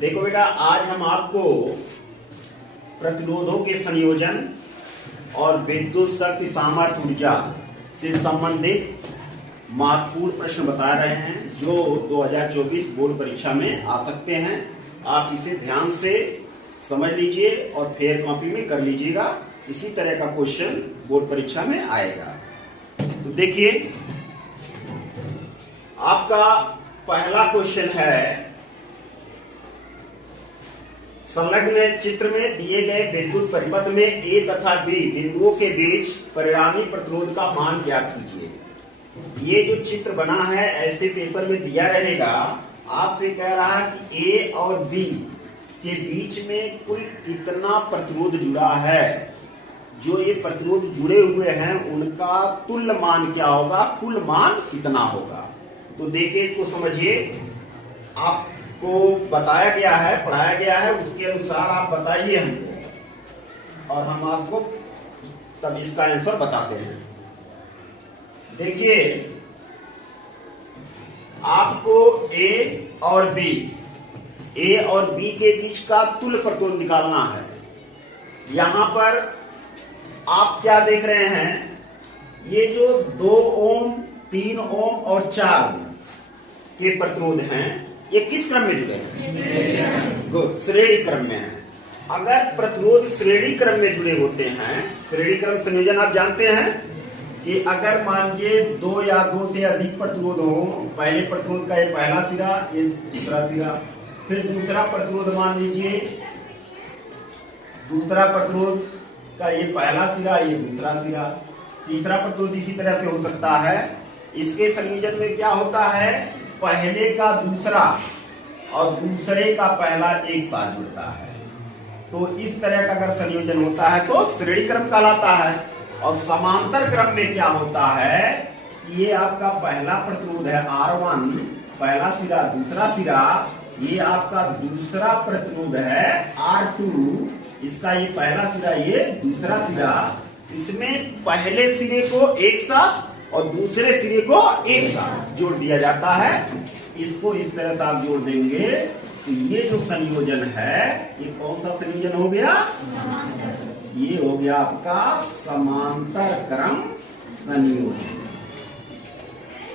देखो बेटा, आज हम आपको प्रतिरोधों के संयोजन और विद्युत शक्ति सामर्थ्य ऊर्जा से संबंधित महत्वपूर्ण प्रश्न बता रहे हैं जो 2024 बोर्ड परीक्षा में आ सकते हैं। आप इसे ध्यान से समझ लीजिए और फेयर कॉपी में कर लीजिएगा। इसी तरह का क्वेश्चन बोर्ड परीक्षा में आएगा। तो देखिए, आपका पहला क्वेश्चन है, संलग्न चित्र में दिए गए विद्युत परिपथ में ए तथा बी बिंदुओं के बीच परिणामी प्रतिरोध का मान ज्ञात कीजिए। ये जो चित्र बना है ऐसे पेपर में दिया रहेगा। आपसे कह रहा है कि ए और बी के बीच में कुल कितना प्रतिरोध जुड़ा है। जो ये प्रतिरोध जुड़े हुए हैं उनका तुल्य मान क्या होगा, कुल मान कितना होगा। तो देखिए, इसको समझिए। आपको बताया गया है, पढ़ाया गया है, उसके अनुसार आप बताइए हमको और हम आपको तब इसका आंसर बताते हैं। देखिए, आपको ए और बी के बीच का तुल्य प्रतिरोध निकालना है। यहां पर आप क्या देख रहे हैं, ये जो 2 ओम, 3 ओम और 4 ओम के प्रतिरोध हैं, ये किस क्रम में जुड़े हैं? गुड, श्रेणी क्रम में है। अगर प्रतिरोध श्रेणी क्रम में जुड़े होते हैं, श्रेणी क्रम संयोजन आप जानते हैं कि अगर मान लीजिए 2 या 2 से अधिक प्रतिरोध हो, पहले प्रतिरोध का ये पहला सिरा, ये दूसरा सिरा, फिर दूसरा प्रतिरोध मान लीजिए, दूसरा प्रतिरोध का ये पहला सिरा, ये दूसरा सिरा, तीसरा प्रतिरोध इसी तरह से हो सकता है। इसके संयोजन में क्या होता है, पहले का दूसरा और दूसरे का पहला एक साथ जुड़ता है। तो इस तरह का अगर संयोजन होता है तो श्रेणी क्रम कहलाता है। और समांतर क्रम में क्या होता है, ये आपका पहला प्रतिरोध है R1, पहला सिरा, दूसरा सिरा, ये आपका दूसरा प्रतिरोध है R2, इसका ये पहला सिरा, ये दूसरा सिरा। इसमें पहले सिरे को एक साथ और दूसरे सिरे को एक साथ जोड़ दिया जाता है। इसको इस तरह से आप जोड़ देंगे तो ये जो संयोजन है, ये कौन सा संयोजन हो गया? ये हो गया आपका समांतर क्रम संयोजन।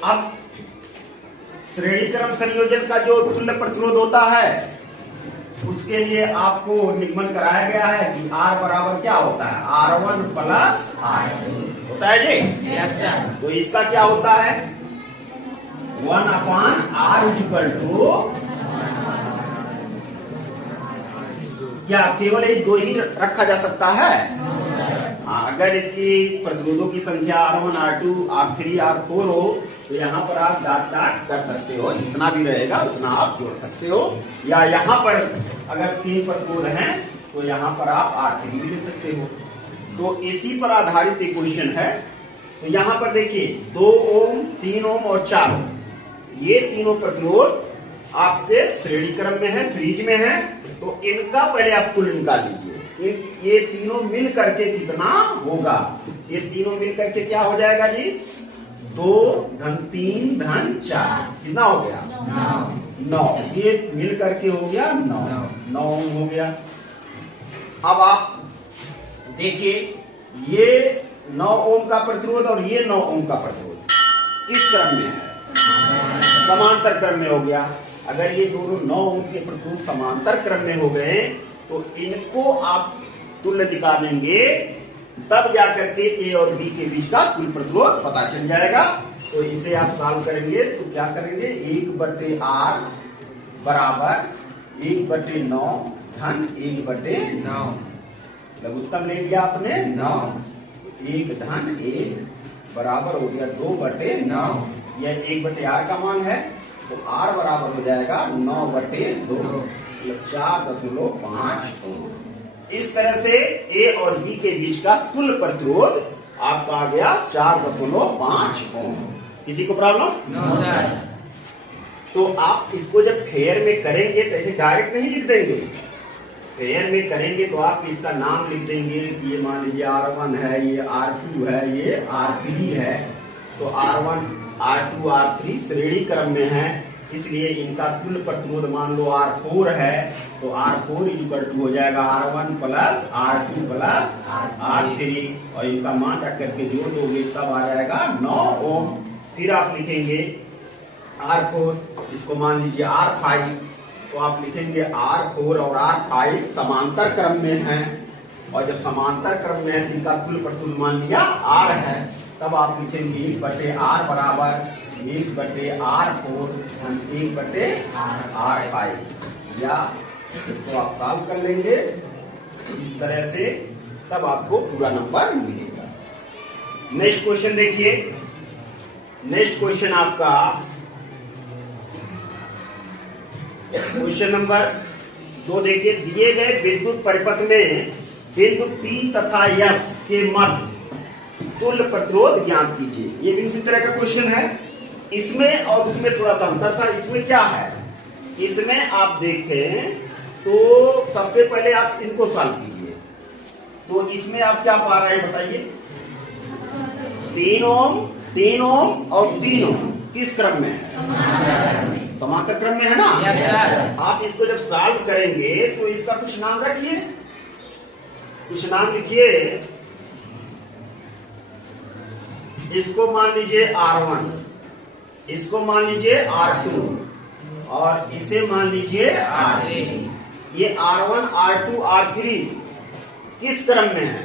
अब श्रेणी क्रम संयोजन का जो तुल्य प्रतिरोध होता है उसके लिए आपको निगमन कराया गया है कि R बराबर क्या होता है, R1 प्लस R2 होता है जी। Yes sir. तो इसका क्या होता है, 1/R इक्वल टू क्या केवल ये 2 ही रखा जा सकता है? अगर इसकी प्रतिरोधों की संख्या R1, R2, R3, R4 हो तो यहाँ पर आप डाट डाट कर सकते हो, जितना भी रहेगा उतना आप जोड़ सकते हो। या यहाँ पर अगर 3 प्रतिरोध हैं तो यहाँ पर आप R3 भी ले सकते हो। तो इसी पर आधारित एक क्वेश्चन है। तो यहाँ पर देखिए 2 ओम, 3 ओम और 4 ओम, ये तीनों प्रतिरोध आपके श्रेणी क्रम में है, सीरीज में है। तो इनका पहले आप तुल्य निकाल लीजिए। ये तीनों मिल करके कितना होगा, ये तीनों मिल करके क्या हो जाएगा जी, 2 धन 3 धन 4, कितना हो गया? 9। ये मिल करके हो गया 9 हो गया। अब आप देखिए, ये 9 ओम का प्रतिरोध और ये 9 ओम का प्रतिरोध किस क्रम में है? समांतर क्रम में हो गया। अगर ये दोनों 9 ओम के प्रतिरोध समांतर क्रम में हो गए तो इनको आप तुल्य निकालेंगे, तब जाकर के ए और बी के बीच का कुल प्रतिरोध पता चल जाएगा। तो इसे आप सॉल्व करेंगे तो क्या करेंगे, 1/R बराबर 1/9 धन 1/9, लघुत्तम ले लिया आपने 9, 1 धन 1 बराबर हो गया 2/9। यह 1/R का मान है तो R बराबर हो जाएगा 9/2, 4.5। इस तरह से ए और बी के बीच का कुल प्रतिरोध आपका आ गया 4.5 ओम। किसी को प्रॉब्लम? No sir. तो आप इसको जब फेयर में करेंगे तो ऐसे डायरेक्ट नहीं लिख देंगे। फेयर में करेंगे तो आप इसका नाम लिख देंगे कि ये मान लीजिए R1 है, ये R2 है, ये R3 है। तो R1, R2, R3 श्रेणी क्रम में है, इसलिए इनका कुल प्रतिरोध मान लो R4 है, तो R4 इक्वल टू हो जाएगा R1 plus R2 plus R3, और इनका मान रख करके जोड़ दोगे तब आ जाएगा 9 ओम। फिर आप लिखेंगे R4, इसको मान लीजिए R5, तो आप लिखेंगे R4 और R5 समांतर क्रम में हैं, और जब समांतर क्रम में है तो इनका कुल प्रतिरोध मान लिया R है, तब आप लिखेंगे 1/R बराबर 1/R4 1/R5, या इसको आप सॉल्व कर लेंगे इस तरह से, तब आपको पूरा नंबर मिलेगा। नेक्स्ट क्वेश्चन देखिए। नेक्स्ट क्वेश्चन आपका क्वेश्चन नंबर 2 देखिए। दिए गए विद्युत परिपथ में बिंदु P तथा S के मध्य तुल्य प्रतिरोध ज्ञात कीजिए। ये भी उसी तरह का क्वेश्चन है। इसमें और उसमें थोड़ा सा अंतर था। इसमें क्या है, इसमें आप देखें तो सबसे पहले आप इनको सॉल्व कीजिए, तो इसमें आप क्या पा रहे हैं बताइए। 3 ओम 3 ओम और 3 ओम किस क्रम में है? समांतर क्रम में है ना। आप इसको जब सॉल्व करेंगे तो इसका कुछ नाम रखिए, कुछ नाम लिखिए। इसको मान लीजिए R1, इसको मान लीजिए R2, और इसे मान लीजिए R3। ये R1 R2 R3 किस क्रम में है?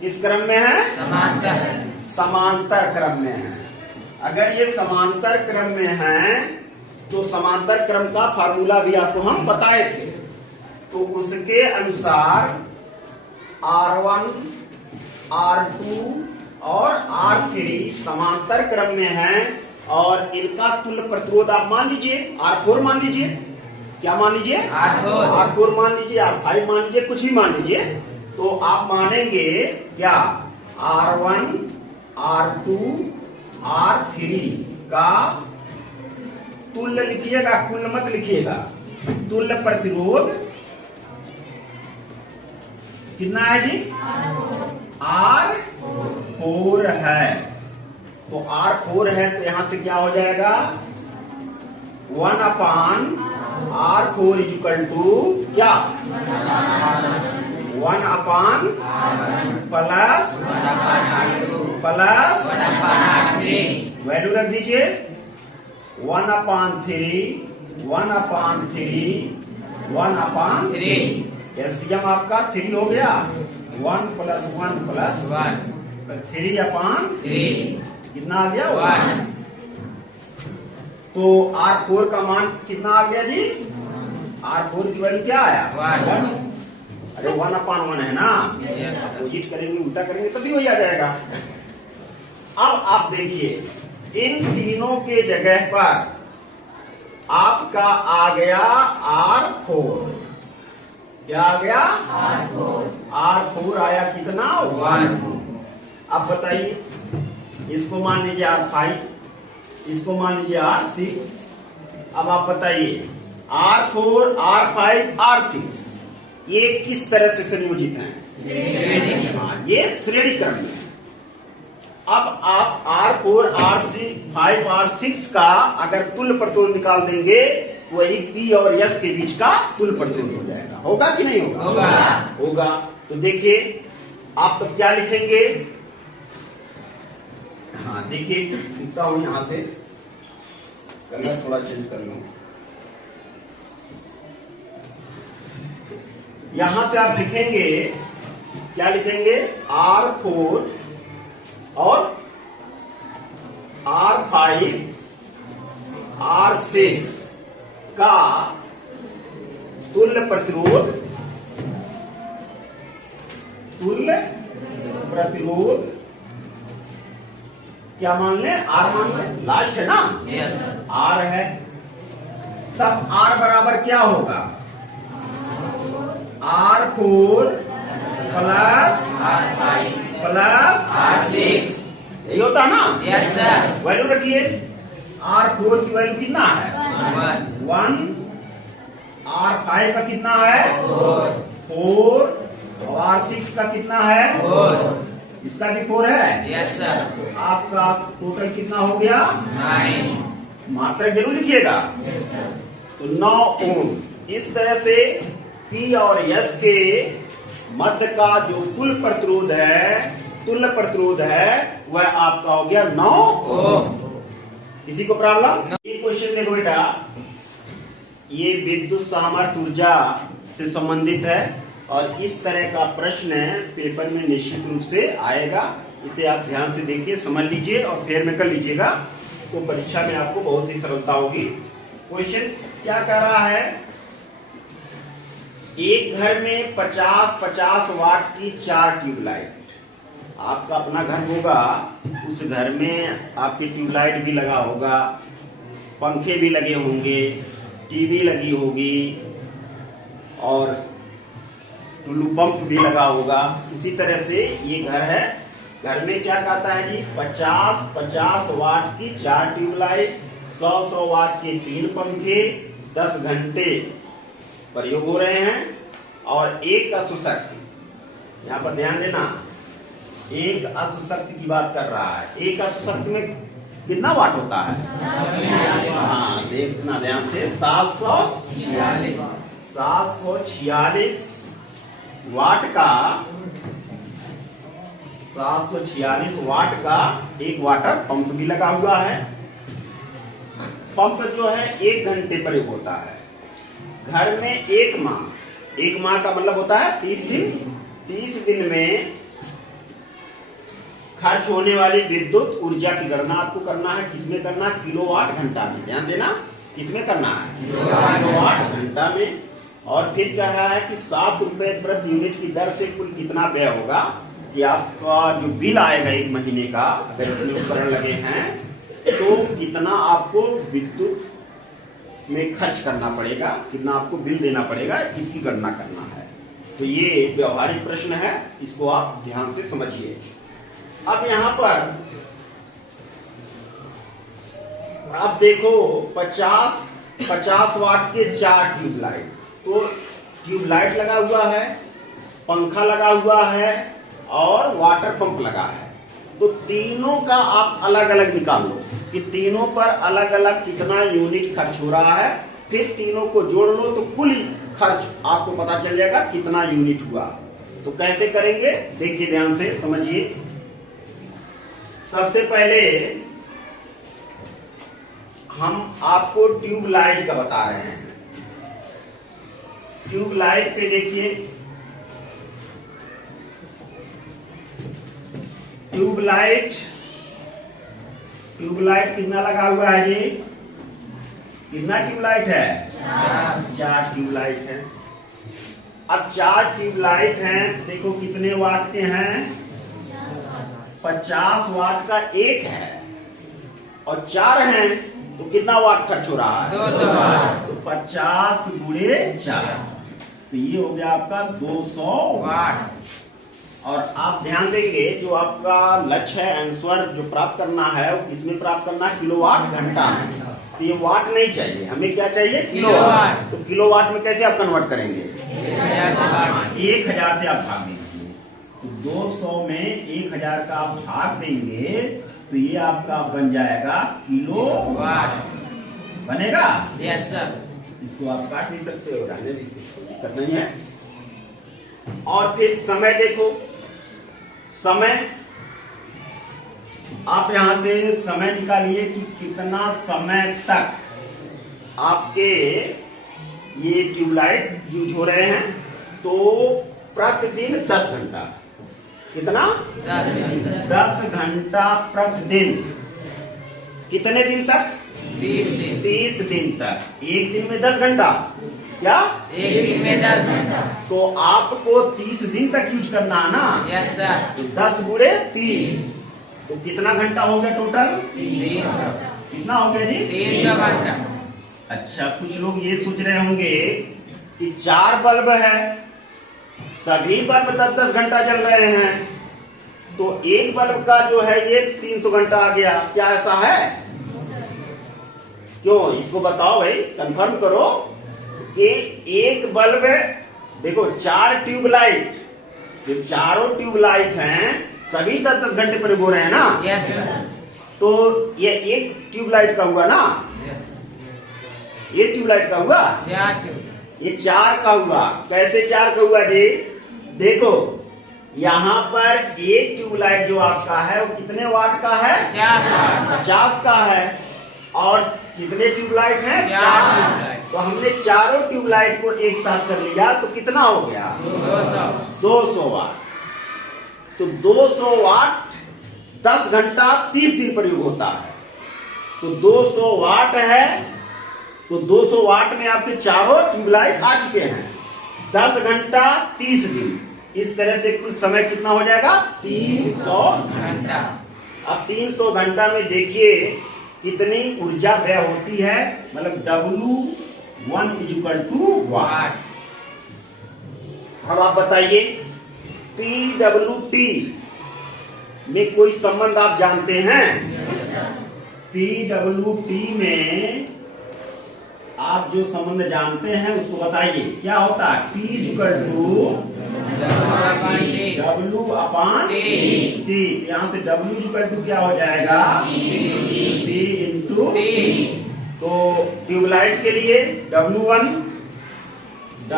किस क्रम में है? समांतर क्रम में है। अगर ये समांतर क्रम में है तो समांतर क्रम का फार्मूला भी आपको हम बताए थे, तो उसके अनुसार R1 R2 और R3 समांतर क्रम में है, और इनका तुल्य प्रतिरोध आप मान लीजिए R4 मान लीजिए। क्या मान लीजिए? R4 मान लीजिए, R5 मान लीजिए, कुछ भी मान लीजिए। तो आप मानेंगे क्या? R1 R2 R3 का तुल्य लिखिएगा, कुल मत लिखिएगा। तुल्य प्रतिरोध कितना है जी? R4 है। तो R4 है तो यहां से क्या हो जाएगा? 1/R4 इक्वल टू क्या? 1/प्लस वैल्यू रख दीजिए 1/3 एलसीएम आपका 3 हो गया। 1 + 1 + 3/3 कितना आ गया? 1। तो R4 का मान कितना आ गया जी? R4 की वैल्यू क्या आया? 1। अरे 1/1 है ना, अपोजिट करेंगे उल्टा करेंगे तभी वही आ जाएगा। अब आप देखिए इन तीनों के जगह पर आपका आ गया R4। क्या आ गया? R4 आया कितना? 1। अब बताइए, इसको मान लीजिए R5, इसको मान लीजिए R6। अब आप बताइए R4 R5 R6 ये किस तरह से संयोजित हैं? ये श्रेणी क्रम में। अब आप R4 R5 R6 का अगर तुल्य प्रतिरोध निकाल देंगे, वही P और S के बीच का तुल्य प्रतिरोध हो जाएगा। होगा कि नहीं होगा? होगा। तो देखिए आप तो क्या लिखेंगे? हाँ देखिए लिखता हूं यहां से, कलर थोड़ा चेंज कर लूं। यहां से आप लिखेंगे, क्या लिखेंगे? R4 और R5 R6 का तुल्य प्रतिरोध क्या मान ले? R मान ले, लास्ट है ना। R है, तब R बराबर क्या होगा? R4 प्लस R6 यही होता है ना। वैल्यू रखिए। R4 की वैल्यू कितना है? 1। R5 का कितना है? 4। और R6 का कितना है? 4। इसका भी 4 है। तो आपका टोटल कितना हो गया? 9। मात्रक जरूर लिखिएगा। तो 9 ओम। इस तरह से P और S के मध्य का जो कुल प्रतिरोध है, तुल्य प्रतिरोध है, वह आपका हो गया 9 ओम। किसी को प्रॉब्लम? ये क्वेश्चन देखो बेटा, ये विद्युत सामर्थ्य ऊर्जा से संबंधित है और इस तरह का प्रश्न पेपर में निश्चित रूप से आएगा। इसे आप ध्यान से देखिए, समझ लीजिए और फेर में कर लीजिएगा, तो परीक्षा में आपको बहुत ही सरलता होगी। क्वेश्चन क्या कह रहा है? एक घर में 50-50 वाट की 4 ट्यूबलाइट। आपका अपना घर होगा, उस घर में आपकी ट्यूबलाइट भी लगा होगा, पंखे भी लगे होंगे, टीवी लगी होगी और टुल्लू पंप भी लगा होगा। इसी तरह से ये घर है, घर में क्या कहता है जी, 50-50 वाट की 4 ट्यूबलाइट, 100-100 वाट के 3 पंखे, 10 घंटे प्रयोग हो रहे हैं और एक अशुशक्ति। यहाँ पर ध्यान देना, एक अशुशक्ति की बात कर रहा है। एक अशुशक्ति में कितना वाट होता है? हाँ, देखना ध्यान से, 746 वाट का 746 वाट का एक वाटर पंप भी लगा हुआ है। पंप जो है 1 घंटे प्रयोग होता है। घर में 1 माह का मतलब होता है 30 दिन। 30 दिन में खर्च होने वाली विद्युत ऊर्जा की गणना आपको करना है। किसमें करना है? किलोवाट घंटा में। ध्यान देना, किसमें करना है? किलोवाट घंटा में। और फिर कह रहा है कि 7 रुपए प्रति यूनिट की दर से कुल कितना व्यय होगा, कि आपका जो बिल आएगा 1 महीने का, अगर इसमें उपकरण लगे हैं तो कितना आपको विद्युत में खर्च करना पड़ेगा, कितना आपको बिल देना पड़ेगा, इसकी गणना करना है। तो ये व्यवहारिक प्रश्न है, इसको आप ध्यान से समझिए। अब यहां पर आप देखो 50 वाट के 4 ट्यूबलाइट। तो ट्यूबलाइट लगा हुआ है, पंखा लगा हुआ है और वाटर पंप लगा है। तो तीनों का आप अलग अलग निकाल लो कि तीनों पर अलग अलग कितना यूनिट खर्च हो रहा है। फिर तीनों को जोड़ लो तो कुल खर्च आपको पता चल जाएगा कितना यूनिट हुआ। तो कैसे करेंगे, देखिए ध्यान से समझिए। सबसे पहले हम आपको ट्यूबलाइट का बता रहे हैं। ट्यूबलाइट पे देखिए, ट्यूबलाइट कितना लगा हुआ है जी? कितना ट्यूबलाइट है? 4 ट्यूबलाइट है। अब 4 ट्यूबलाइट हैं, देखो कितने वाट के हैं? 50 वाट का एक है और 4 हैं, तो कितना वाट खर्च हो रहा है? 200 वाट। तो 50 गुणे 4, तो ये हो गया आपका 200 वाट। और आप ध्यान देंगे, जो आपका लक्ष्य है, आंसर जो प्राप्त करना है, वो किसमें प्राप्त करना है? किलोवाट घंटा में। तो ये वाट नहीं चाहिए, हमें क्या चाहिए? किलोवाट। तो किलोवाट में कैसे आप कन्वर्ट करेंगे? 1000 से आप भाग देंगे। तो 200 में 1000 का आप भाग देंगे तो ये आपका बन जाएगा किलोवाट। बनेगा? Yes sir. इसको आप काट नहीं सकते हो, रहने भी दिक्कत नहीं है। और फिर समय देखो, समय आप यहां से समय निकालिए कि कितना समय तक आपके ये ट्यूबलाइट यूज हो रहे हैं। तो प्रतिदिन 10 घंटा। कितना? 10 घंटा प्रतिदिन। कितने दिन तक? 30 दिन तक। एक दिन में 10 घंटा। क्या? एक दिन में 10 घंटा। तो आपको 30 दिन तक यूज करना है ना? Yes sir. तो 10 गुणे 30, तो कितना घंटा हो गया टोटल? 300। कितना हो गया जी? 300 घंटा। अच्छा, कुछ लोग ये सोच रहे होंगे कि 4 बल्ब है, सभी बल्ब 10-10 घंटा जल रहे हैं, तो एक बल्ब का जो है ये 300 घंटा आ गया। क्या ऐसा है? क्यों? इसको बताओ भाई, कंफर्म करो कि एक बल्ब, देखो 4 ट्यूबलाइट, जो चारों ट्यूबलाइट हैं सभी 10-10 घंटे प्रयोग हो रहे हैं ना? Yes sir. तो ये एक ट्यूबलाइट का हुआ ना, ये ट्यूबलाइट का हुआ, ये 4 का हुआ। कैसे 4 का हुआ जी? देखो यहाँ पर एक ट्यूबलाइट जो आपका है वो कितने वाट का है? 50 का है। और कितने ट्यूबलाइट हैं? 4। तो हमने चारों ट्यूबलाइट को एक साथ कर लिया तो कितना हो गया? 200 वाट। तो 200 वाट 10 घंटा 30 दिन प्रयोग होता है। तो 200 वाट है, तो 200 वाट में आपके चारों ट्यूबलाइट आ चुके हैं। 10 घंटा 30 दिन, इस तरह से कुल समय कितना हो जाएगा? 300 घंटा। अब 300 घंटा में देखिए कितनी ऊर्जा व्यय होती है, मतलब W1 = वाट। अब आप बताइए PWT में कोई संबंध आप जानते हैं? PWT में आप जो संबंध जानते हैं उसको बताइए, क्या होता है? P = W/T। यहाँ से W क्या हो जाएगा? P × तो ट्यूबलाइट के लिए W1 =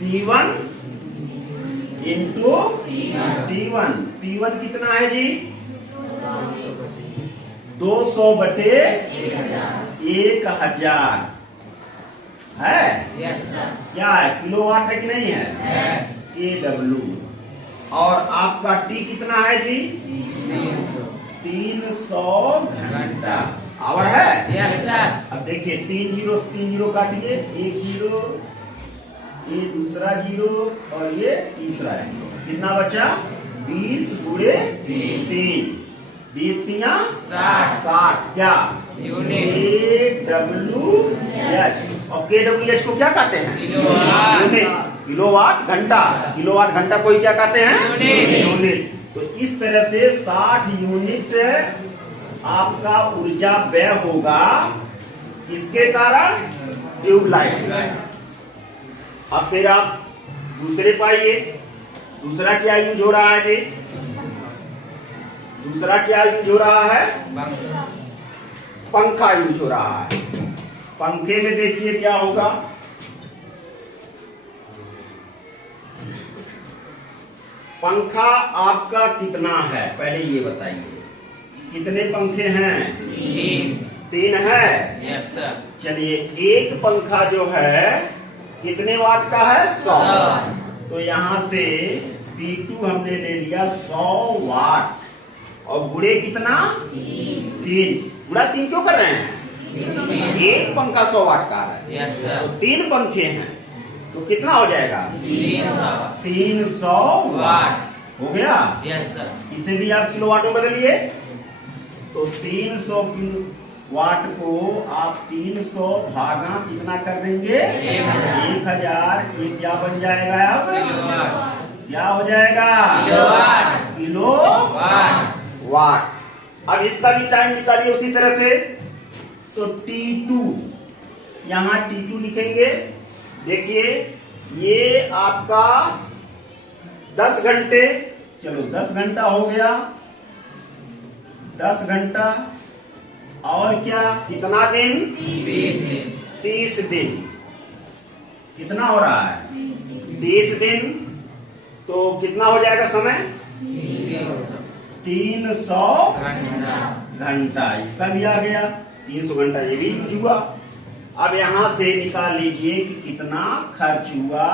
P1 × T1। P1 कितना है जी? 200/1000 है। क्या है? किलोवाट है कि नहीं है? KW। और आपका T कितना है जी? 300 घंटा आवर है। अब देखिए 3 जीरो से 3 जीरो काटिए, 1 जीरो, ये दूसरा जीरो और ये तीसरा जीरो, कितना बचा? 20 × 3, 20 × 3 60। क्या? KWH। और KWH को क्या कहते हैं? किलोवाट घंटा। किलोवाट घंटा को क्या कहते हैं? यूनिट। तो इस तरह से 60 यूनिट आपका ऊर्जा व्यय होगा, किसके कारण? ट्यूबलाइट। अब फिर आप दूसरे पाइए, दूसरा क्या यूज हो रहा है जी? दूसरा क्या यूज हो रहा है? पंखा यूज हो रहा है। पंखे में देखिए क्या होगा? पंखा आपका कितना है पहले ये बताइए। कितने पंखे हैं? 3 है। चलिए एक पंखा जो है कितने वाट का है? 100। तो यहाँ से P2 हमने ले लिया 100 वाट और गुणे कितना? 3। गुणा 3 क्यों कर रहे हैं? एक पंखा 100 वाट का है, तो 3 पंखे हैं तो कितना हो जाएगा? 300 वाट हो गया। इसे भी आप किलोवाट में बदलिए, तो 300 वाट को आप 300 भागा कितना कर देंगे? 1000। ये क्या बन जाएगा? अब क्या हो जाएगा? किलोवाट। अब इसका भी टाइम निकालिए उसी तरह से। तो T2, यहाँ T2 लिखेंगे। देखिए ये आपका 10 घंटे, चलो 10 घंटा हो गया, 10 घंटा और क्या? कितना दिन? 30 दिन। कितना हो रहा है? 30 दिन। तो कितना हो जाएगा समय? 300 घंटा। इसका भी आ गया 300 घंटा, ये भी यूज हुआ। अब यहां से निकाल लीजिए कि कितना खर्च हुआ?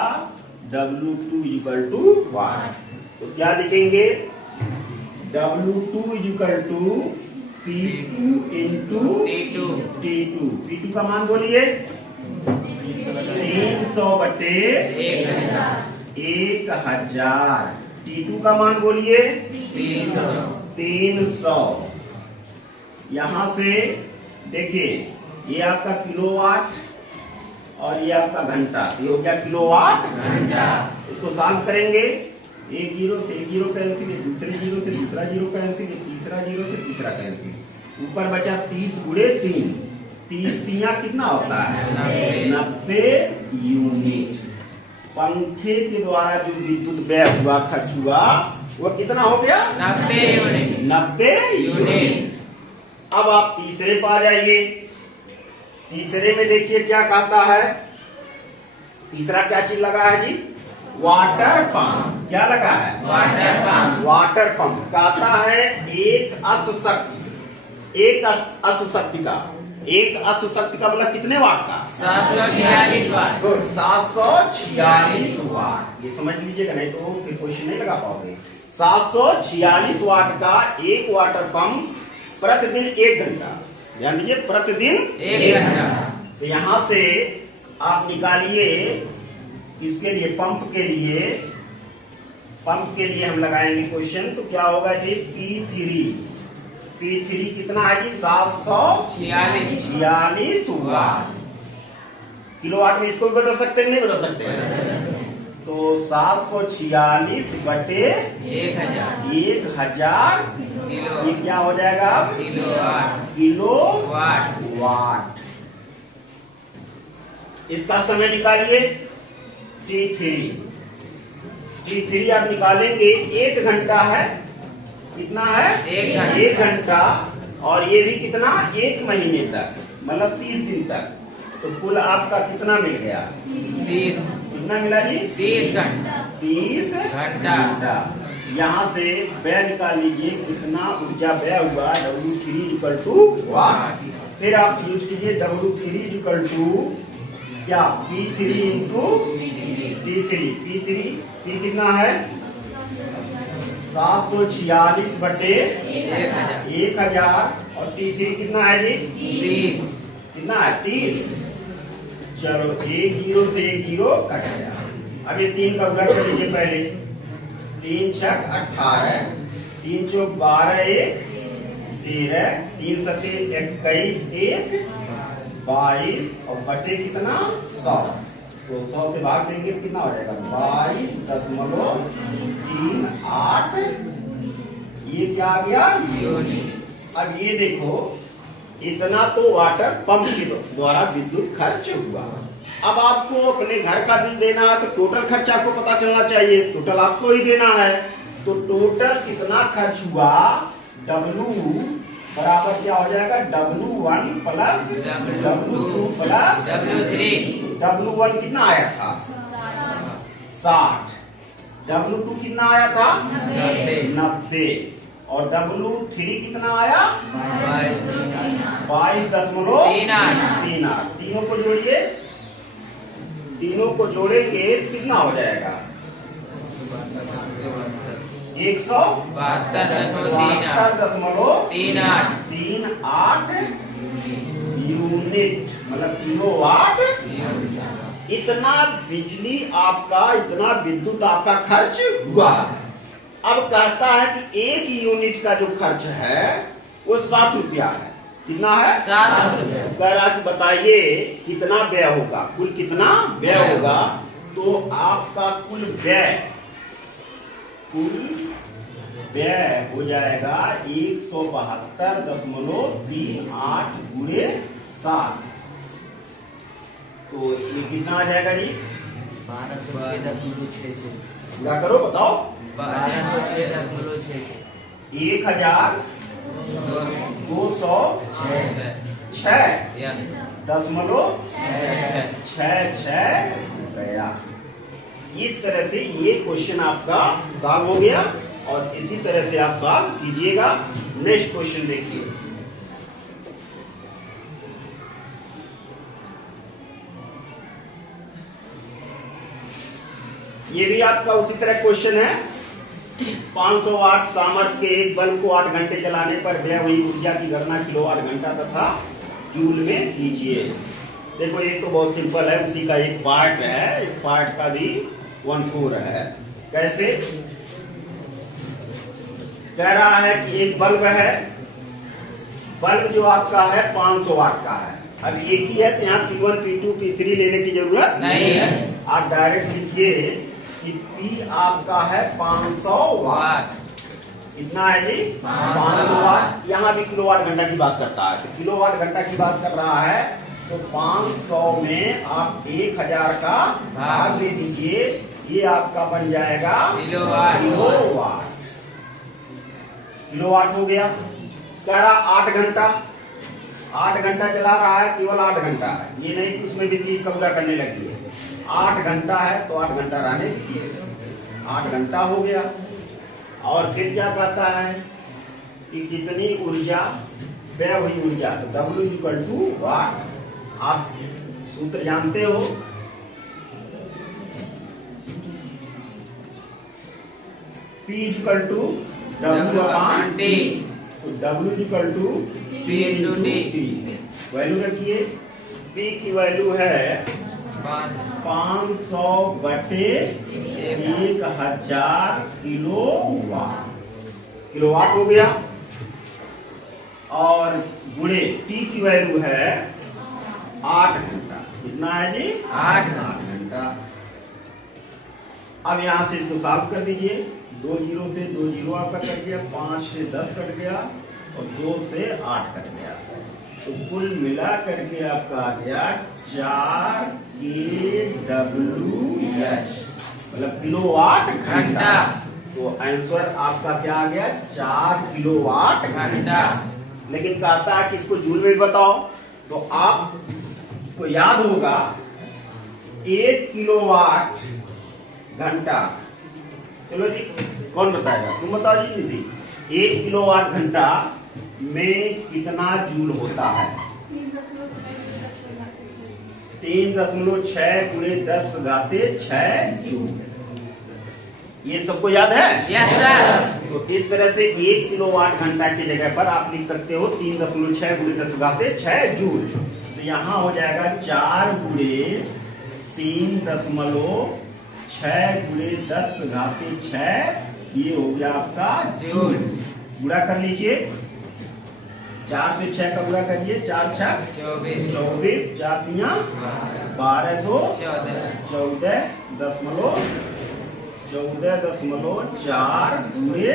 W2 = वाट। तो क्या लिखेंगे? W2 = P2 × T2। P2 का मान बोलिए। 300/1000। T2 का मान बोलिए। 300। यहां से देखिए ये आपका किलोवाट और ये आपका घंटा, ये हो गया किलोवाट घंटा। इसको सॉल्व करेंगे, एक जीरो से एक जीरो कैंसिल, दूसरे जीरो से दूसरा जीरो कैंसिल, तीसरा जीरो से तीसरा कैंसिल, ऊपर बचा 30 × 3। 30 × कितना होता है? 90 यूनिट। पंखे के द्वारा जो विद्युत व्यय हुआ, खर्च हुआ, वो कितना हो गया? 90 यूनिट। 90 यूनिट। अब आप तीसरे पर आ जाइए। तीसरे में देखिए क्या कहता है। तीसरा क्या चीज लगा है जी? Water pump. क्या लगा है? Water pump. वाटर पंप कहता है एक अश्वशक्ति, एक अश्वशक्ति का, एक अश्वशक्ति का मतलब कितने वाट का? 746 वाट। गुड, 746 वाट। ये समझ लीजिएगा, नहीं तो फिर क्वेश्चन नहीं लगा पाओगे। 746 वाट का एक वाटर पंप प्रतिदिन 1 घंटा, ध्यान दीजिए प्रतिदिन 1 घंटा। तो यहां से आप निकालिए इसके लिए, पंप के लिए, पंप के लिए हम लगाएंगे क्वेश्चन। तो क्या होगा जी? P3 कितना है जी? 746 वाट। किलोवाट में इसको भी बदल सकते हैं, नहीं बदल सकते? तो 746 बटे 1000 ये क्या हो जाएगा? किलोवाट। इसका समय निकालिए। T3 आप निकालेंगे, 1 घंटा है। कितना है? 1 घंटा। और ये भी कितना? 1 महीने तक, मतलब 30 दिन तक। तो कुल आपका कितना मिल गया? 30। कितना मिला जी? 30 घंटा। 30 घंटा। यहाँ से व्यय निकाल लीजिए, कितना ऊर्जा व्यय हुआ? W3 इक्वल टू वाट। फिर आप यूज कीजिए W3 इक्वल टू क्या? P3 इंटू P3 कितना है? 746 बटे 1000। और T3 कितना है जी? 30। कितना है? 30। चलो, 1 0 से 1 0 कट गया। अब ये 3 का उलट कर लीजिए पहले। 3 छक 18, 3 चौक 12, 1 13, 3 सत्ते 21, 1 22 और बटे कितना? 100। तो 100 से भाग देंगे कितना हो जाएगा? 22.38। ये क्या आ गया? यूनिट। अब ये देखो, इतना तो वाटर पंप के द्वारा विद्युत खर्च हुआ। अब आपको अपने घर का बिल देना है तो टोटल खर्च आपको पता चलना चाहिए। टोटल आपको ही देना है। तो टोटल कितना खर्च हुआ? W बराबर क्या हो जाएगा? W1 plus W2 plus W3। W1 कितना आया था? 60। W2 कितना आया था? 90। और W3 कितना आया? 22.38। तीनों को जोड़िए। तीनों को जोड़ेंगे कितना हो जाएगा? 172.38 यूनिट, मतलब किलोवाट। इतना बिजली आपका, इतना विद्युत आपका खर्च हुआ। अब कहता है कि 1 यूनिट का जो खर्च है वो 7 रुपया है। कितना है? 7 रुपया। कह रहा कि बताइए कितना व्यय होगा, कुल कितना व्यय होगा? तो आपका कुल व्यय हो जाएगा 172.38 गुणे 7। तो ये कितना आ जाएगा जी? 1206। पूरा करो, बताओ। 1206.66। 1206.66 गया। इस तरह से ये क्वेश्चन आपका सॉल्व हो गया। और इसी तरह से आप सॉल्व कीजिएगा। नेक्स्ट क्वेश्चन देखिए। ये भी आपका उसी तरह क्वेश्चन है। 500 वाट सामर्थ्य के एक बल्ब को 8 घंटे जलाने पर व्यय हुई ऊर्जा की गणना किलोवाट घंटा तथा जूल में कीजिए। देखो, ये तो बहुत सिंपल है, उसी का एक पार्ट है। एक पार्ट का भी 1/4 है। कैसे? कह रहा है कि एक बल्ब है। बल्ब जो आपका है 500 वाट का है। अब एक ही है तो यहाँ P1 P2 P3 लेने की जरूरत नहीं है। आप डायरेक्ट लिखिए कि P आपका है 500 वाट। कितना है जी? 500 वाट। यहाँ भी किलोवाट घंटा की बात करता है, तो किलोवाट घंटा की बात कर रहा है। तो 500 में आप 1000 का भाग ले दीजिए, ये आपका बन जाएगा किलोवाट। किलोवाट हो गया। कह रहा 8 घंटा, 8 घंटा चला रहा है, केवल 8 घंटा है, ये नहीं कि उसमें भी 30 का पूरा करने लगी है। 8 घंटा है तो 8 घंटा रहने दीजिए, 8 घंटा हो गया। और फिर क्या कहता है कि कितनी ऊर्जा व्यय हुई ऊर्जा, तो W इक्वल टू वाट। आप सूत्र जानते हो, P equal to W upon T, तो W equal to P into T। Value रखिए, P की वैल्यू है 500 बटे 1000 किलोवाट, किलोवाट हो गया। और गुणे T की वैल्यू है 8 घंटा, कितना है जी? 8 घंटा। अब यहां से इसको सॉल्व कर दीजिए, 2 जीरो से 2 जीरो आपका कट गया, 5 से 10 कट गया और 2 से 8 कट गया, तो कुल मिला करके आपका आ गया 4 kWh, मतलब किलोवाट घंटा। तो आंसर आपका क्या आ गया? 4 किलोवाट घंटा। लेकिन कहता है कि इसको जूल में बताओ, तो आपको याद होगा 1 किलोवाट घंटा, चलो जी कौन बताएगा? तुम बताओ जी दीदी, 1 किलोवाट घंटा में कितना जूल होता है? 3.6 गुणे 10⁻6 जूल। ये सबको याद है? Yes sir. तो इस तरह से 1 किलोवाट घंटा की जगह पर आप लिख सकते हो 3.6 गुणे 10⁻6 जूल। तो यहाँ हो जाएगा 4 गुणे 3.6 गुणे 10⁻6, ये हो गया आपका जूल। गुणा कर लीजिए, 4 से 6 का गुणा करिए, 4 6 24, 4 तिया 12, 2 14.4 गुणे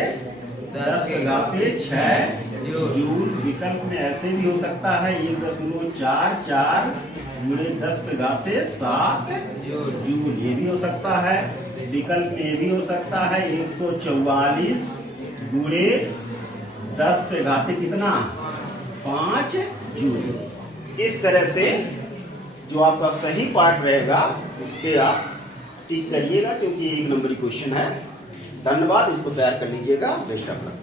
10⁻6 जूल। विकल्प में ऐसे भी हो सकता है 1.44 गुणे 10⁻7 जूल, ये भी हो सकता है। विकल्प में ये भी हो सकता है 144 गुणे 10⁻, कितना? 5 जूल। इस तरह से जो आपका सही पार्ट रहेगा उसके आप टिक करिएगा, क्योंकि 1 नंबर क्वेश्चन है। धन्यवाद, इसको तैयार कर लीजिएगा। Best of luck.